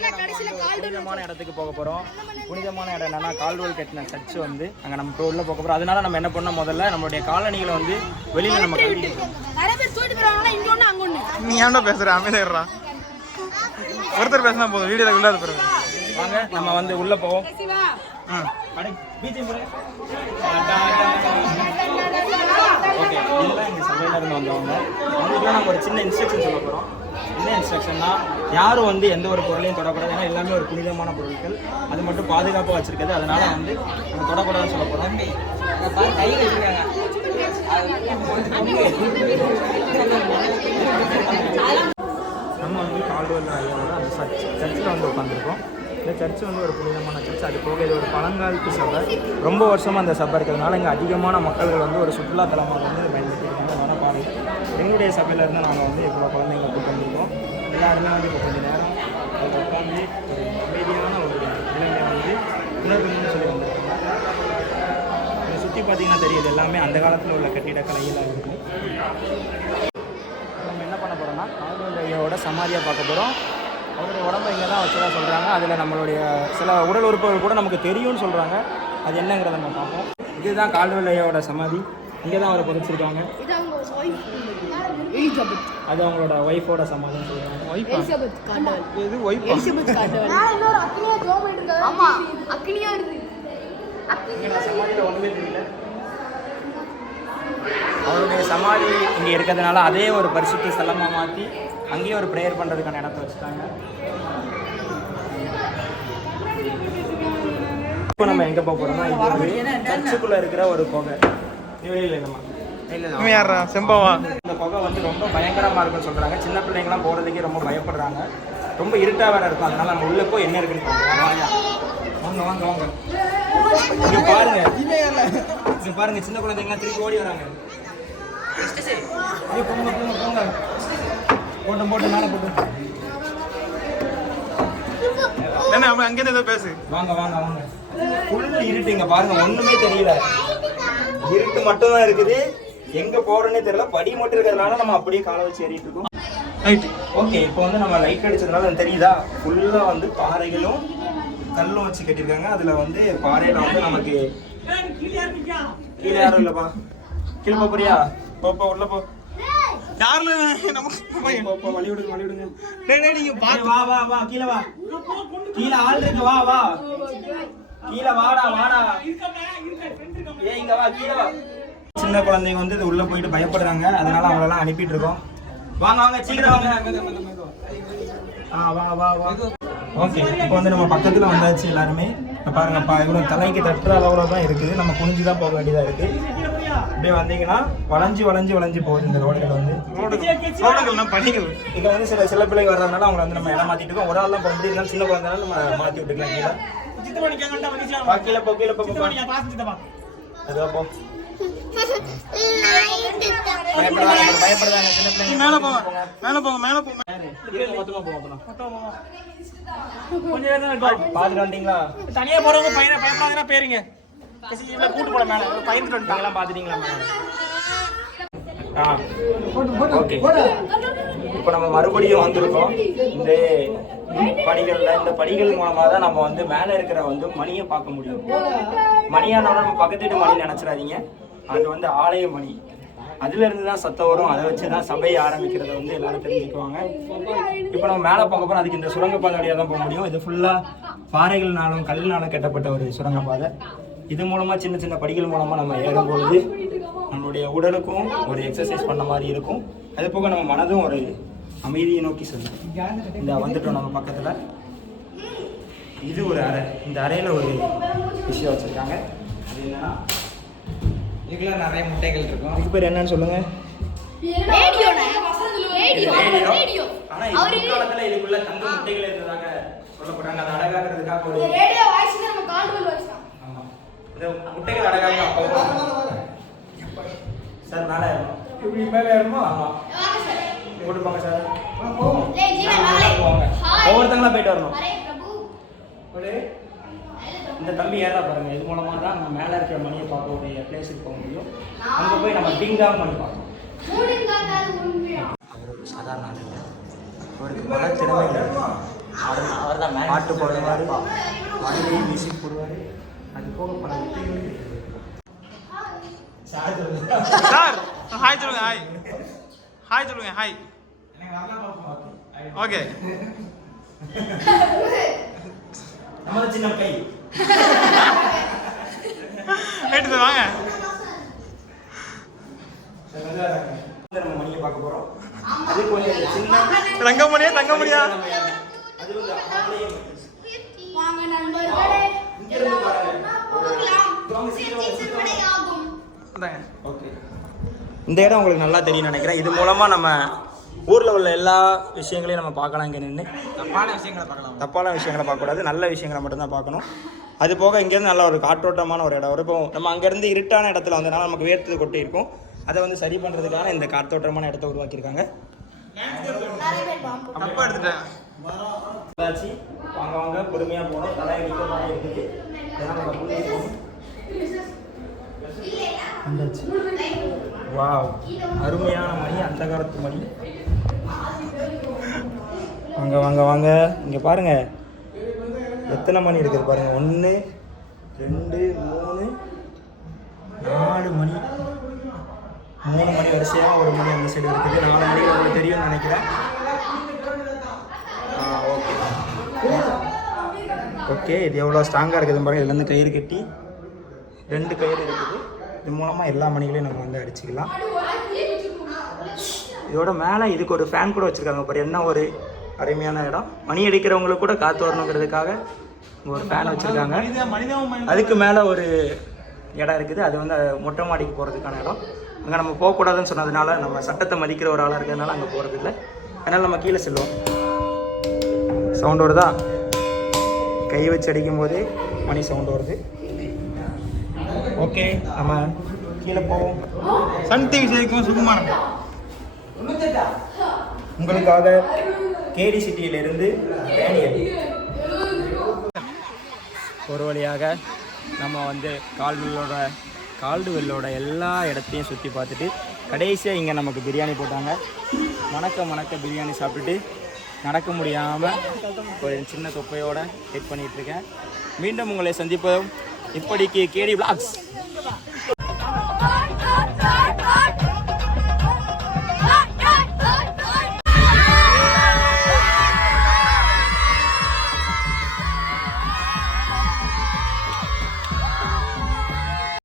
புனிதமான இடத்துக்கு போக போகிறோம். புனிதமான இடம் என்னன்னா கால்டுவெல் கட்டின சர்ச் வந்து அங்கே நம்ம உள்ள போக போகிறோம். அதனால நம்ம என்ன பண்ணோம், முதல்ல நம்மளுடைய காலணிகளை வந்து வெளியில் நம்ம கட்டி. நீ ஏன்டா பேசுற? அமைதியா ஒருத்தர் பேசினா போதும், வீடியோல இல்லாத பிறகு வாங்க நம்ம வந்து உள்ள போவோம். ஓகே, இதெல்லாம் எங்கள் சபையில இருந்து வந்தவங்க. அவங்களுக்குலாம் நம்ம ஒரு சின்ன இன்ஸ்ட்ரக்ஷன் சொல்ல போகிறோம். என்ன இன்ஸ்ட்ரக்ஷன்னா, யாரும் வந்து எந்த ஒரு பொருளையும் தொடக்கூடாது. ஏன்னா எல்லாமே ஒரு புனிதமான பொருட்கள், அது மட்டும் பாதுகாப்பாக வச்சிருக்குது. அதனால வந்து நம்ம தொடக்கூடாதுன்னு சொல்ல போகிறோம். நம்ம வந்து கால்டுவெல் ஐயாவோட அந்த சர்ச்சில் வந்து உட்காந்துருக்கோம். இந்த சர்ச்சு வந்து ஒரு புனிதமான சர்ச். அது போக இது ஒரு பழங்காலத்து சபை. ரொம்ப வருஷமாக அந்த சபை இருக்கிறதுனால இங்கே அதிகமான மக்கள்கள் வந்து ஒரு சுற்றுலாத்தலமாக வந்து பயன்படுத்தியிருக்காங்க. அதனால் பாருங்கள், எங்களுடைய சபையிலேருந்து நாங்கள் வந்து இவ்வளோ குழந்தைங்களை கூப்பிட்டு வந்திருக்கோம். எல்லாருமே வந்து இப்போ கொஞ்சம் நேரம் அதை உட்காந்து ஒரு அமைதியான ஒரு இளைஞரை வந்து உணர்வுன்னு சொல்லி வந்திருக்காங்க. இதை சுற்றி பார்த்தீங்கன்னா தெரியுது, எல்லாமே அந்த காலத்தில் உள்ள கட்டிடக்கலையெல்லாம் இருக்குது. நம்ம என்ன பண்ண போகிறோம்னா, கால்டுவெல் ஐயாவோட சமாதியாக பார்க்க போகிறோம். அவருடைய உடம்பை இங்கே தான் வச்சதாக சொல்கிறாங்க. அதில் நம்மளுடைய சில உடல் உறுப்புகள் கூட நமக்கு தெரியும்னு சொல்கிறாங்க. அது என்னங்கிறத நம்ம பார்ப்போம். இதுதான் கால்டுவெல் ஐயாவோட சமாதி. இங்கே தான் அவரை புதைச்சிருக்காங்க. அது அவங்களோட ஒய்ஃபோட சமாதின்னு சொல்கிறாங்க. சமாதியில் ஒன்றுமே தெரியல. அவருடைய சமாதி இங்கே இருக்கிறதுனால அதே ஒரு பரிசுத்த ஸ்தலமாக மாற்றி அங்கேயே ஒரு ப்ரேயர் பண்ணுறதுக்கான இடத்த வச்சுட்டாங்க. இப்போ நம்ம எங்கே போக போகிறோம்னா, இது சர்ச்சுக்குள்ளே இருக்கிற ஒரு குகை. வெளியில் இல்லைம்மா, செம்பவா. இந்த குகை வந்து ரொம்ப பயங்கரமாக இருக்குன்னு சொல்கிறாங்க. சின்ன பிள்ளைங்களாம் போகிறதுக்கே ரொம்ப பயப்படுறாங்க. ரொம்ப இருட்டாக வேறு இருக்கும். அதனால் நம்ம உள்ளே போய் என்ன இருக்குன்னு வாங்க வாங்க வாங்க. இங்கே பாருங்க, இங்கே பாருங்க, சின்ன குழந்தைங்களாம் திருப்பி ஓடி வராங்க. போங்க போங்க போங்க, போட்டோம் போட்டு மேலே போட்டு அங்கே ஏதோ பேசு. வாங்க வாங்க வாங்க. ஃபுல் இருட்டு. இங்க பாருங்க, ஒண்ணுமே தெரியல, இருட்டு மட்டும் தான் இருக்குது. எங்க போறோன்னே தெரியல. படி மட்டும் இருக்கிறதுனால நம்ம அப்படியே காலை வச்சு ஏறிட்டு இருக்கோம். ஓகே, இப்போ வந்து நம்ம லைட் அடிச்சதுனால தெரியுதா, ஃபுல்லா வந்து பாறைகளும் கல்லும் வச்சு கட்டியிருக்காங்க. அதுல வந்து பாறையில வந்து நமக்கு கீழே யாரும் இல்லப்பா. கீழே போறியா? போப்பா உள்ள போ. வழி விடுங்க வழி விடுங்க. நீங்க வா வா வா, கீழே வா. கீழே ஆள் இருக்கு, வா வா. கீழே வாடா வாடா. இங்க வா, கீழே வா. சின்ன குழந்தைங்க வந்து உள்ள போயிட்டு பயப்படுறாங்க. அதனால அவங்களெல்லாம் அனுப்பிட்டு இருக்கோம். வாங்க வாங்க, சீக்கிரம் வாங்க. வா வா வா. ஓகே, இப்போ வந்து நம்ம பக்கத்துல வந்தாச்சு எல்லாருமே. பாருங்கப்பா, இவ்வளவு தலைக்கு தட்டுற அளவுல தான் இருக்குது. நம்ம குனிஞ்சுதான் போக வேண்டியதா இருக்கு. அப்படியே வந்தீங்கன்னா வளைஞ்சு வளைஞ்சு வளைஞ்சு போகுது இந்த ரோடுகள் வந்து. படிகள் இங்க வந்து சில பிள்ளைங்க வர்றதுனால அவங்க வந்து நம்ம இடம் மாத்திட்டு இருக்கோம். ஒரு ஆள் தான் போக முடியும், சின்ன குழந்தைனால நம்ம மாத்தி விட்டுக்கலாம். கீழே போ, கீழே போ, ஏதோ போ. பயப்படுறாங்க சின்ன பிள்ளைங்க. மேல போங்க மேல போங்க மேல போங்க. மொத்தமா போவோம். பாத்துட்டு வந்துட்டீங்களா? தனியா போறவங்க பயப்படாதீங்கன்னா பேருங்க. கூட்டு போட மேல பயந்துட்டு வந்துட்டாங்க. பாத்துட்டீங்களா? ஓகே, இப்போ நம்ம மறுபடியும் வந்திருக்கோம். இந்த படிகள் மூலமா தான் நம்ம வந்து மேல இருக்கிற வந்து மணியை பார்க்க முடியும். மணியானோட நம்ம பக்கத்து வீட்டு மணி நினைச்சிடாதீங்க. அது வந்து ஆலய மணி. அதுல இருந்து தான் சத்தம் வரும். அதை வச்சுதான் சபையை ஆரம்பிக்கிறத வந்து எல்லாரும் தெரிஞ்சுக்குவாங்க. இப்போ நம்ம மேலே போக போறோம். அதுக்கு இந்த சுரங்கப்பாதை வழியாக தான் போக முடியும். இது ஃபுல்லா பாறைகள்னாலும் கல்லினாலும் கட்டப்பட்ட ஒரு சுரங்கப்பாதை. இது மூலமா சின்ன சின்ன படிகள் மூலமா நம்ம ஏறும்பொழுது நம்மளுடைய உடலுக்கும் ஒரு எக்ஸசைஸ் பண்ண மாதிரி இருக்கும். அது போக நம்ம மனதும் ஒரு அமைதியை நோக்கி செல்லும். இந்த வந்துட்டோம் நம்ம பக்கத்துல. இது ஒரு அறை. இந்த அறையில ஒரு விஷயம் வச்சிருக்காங்க. அது என்னன்னா, இதுக்குள்ள நிறைய முட்டைகள் இருக்கும். இதுக்கு பேர் என்னன்னு சொல்லுங்க? ரேடியோ. ஆனா இந்த காலத்துல இதுக்குள்ள தங்க முட்டைகள் இருந்ததாக சொல்லப்படுறாங்க. அதை அழகாக்குறதுக்காக ஒரு ரேடியோ வாய்ஸ் நம்ம கால்டுவெல் வாய்ஸ். ஆமா, இந்த முட்டைகள் அழகாக அப்போ சார் மேலே ஏறணும். இப்படி மேலே ஏறணுமா? ஆமா, கூட்டு போங்க சார். ஒவ்வொருத்தங்களா போயிட்டு வரணும். இந்த தம்பி ஏறா பாருங்க. இது மூலமா தான் நம்ம மேலே இருக்கிற மணியை பார்க்கக்கூடிய பிளேஸுக்கு போக முடியும். அங்கே போய் நம்ம டிங்காங் மணி பார்க்கணும். அவர் ஒரு சாதாரண ஆள் இல்லை. அவருக்கு பல திறமைகள். அவர் பாட்டு பாடுவார், மணியை மியூசிக் போடுவார். அது போக பல விஷயங்கள் இருக்கு. சார் ஹாய் சொல்லுங்க. ஹாய் ஹாய் சொல்லுங்க. ஹாய். ஓகே. நம்ம சின்ன கை ரைட்டு சார் வாங்க. நம்ம மணியை பார்க்க போறோம். அது கொஞ்சம் சின்ன தங்கமணியா தங்கமணியா அது வந்து ஆலய மணி. வாங்க நண்பர்களே, இங்க இருந்து பாருங்க. ஓகே. இந்த இடம் உங்களுக்கு நல்லா தெரியும்னு நினைக்கிறேன். இது மூலமா நம்ம ஊர்ல உள்ள எல்லா விஷயங்களையும் நம்ம பார்க்கலாம். இங்கே நின்று தப்பான விஷயங்களை பார்க்கக்கூடாது, நல்ல விஷயங்களை மட்டும்தான் பார்க்கணும். அது போக இங்கேருந்து நல்ல ஒரு காற்றோட்டமான ஒரு இடம். இப்போ நம்ம அங்கேருந்து இருட்டான இடத்துல வந்தனால நமக்கு வேர்த்து கொட்டி இருக்கும். அதை வந்து சரி பண்ணுறதுக்கான இந்த காற்றோட்டமான இடத்த உருவாக்கியிருக்காங்க. தப்பா எடுத்துட்டேன். வாங்க வாங்க பொறுமையாக போகணும். தலையை நிற்க மாதிரி இருக்குது. வாவ், அருமையான மணி, அந்த காலத்து மணி. வாங்க வாங்க வாங்க, இங்கே பாருங்க எத்தனை மணி இருக்குது பாருங்க. 1 2 3 4 மணி. 3 மணி வரிசையாக ஒரு மணி அந்த சைடு இருக்குது. 4 மணி உங்களுக்கு தெரியும்னு நினைக்கிறேன். ஓகே, இது எவ்வளோ ஸ்ட்ராங்காக இருக்குது பாருங்கள். இதுலேருந்து கயிறு கட்டி 2 கயிறு இருக்குது. இது மூலமாக எல்லா மணிகளையும் நம்ம வந்து அடிச்சுக்கலாம். இதோட மேலே இதுக்கு ஒரு ஃபேன் கூட வச்சுருக்காங்க பாரு. என்ன ஒரு அருமையான இடம். மணி அடிக்கிறவங்களுக்கு கூட காற்று வரணுங்கிறதுக்காக ஒரு ஃபேன் வச்சுருக்காங்க. அதுக்கு மேலே ஒரு இடம் இருக்குது. அது வந்து மொட்டை மாடிக்கு போகிறதுக்கான இடம். அங்கே நம்ம போகக்கூடாதுன்னு சொன்னதுனால, நம்ம சட்டத்தை மதிக்கிற ஒரு ஆளாக இருக்கிறதுனால அங்கே போகிறது இல்லை. அதனால் நம்ம கீழே செல்லுவோம். சவுண்ட் வருதா? கை வச்சு அடிக்கும் போதே மணி சவுண்ட் வருது. ஓகே, நம்ம கீழே போவோம். சன் டிவி சேர்க்கும் சுகுமாரன் உங்களுக்காக கேடி சிட்டியிலிருந்து டேனியல். ஒரு வழியாக நம்ம வந்து கால்டுவெல்லோட எல்லா இடத்தையும் சுற்றி பார்த்துட்டு கடைசியாக இங்கே நமக்கு பிரியாணி போட்டாங்க. மணக்க பிரியாணி சாப்பிட்டுட்டு நடக்க முடியாமல் ஒரு சின்ன தொப்பையோடு வெயிட் பண்ணிகிட்ருக்கேன். மீண்டும் உங்களை சந்திப்போம். இப்படிக்கு கேடி விளாக்ஸ்.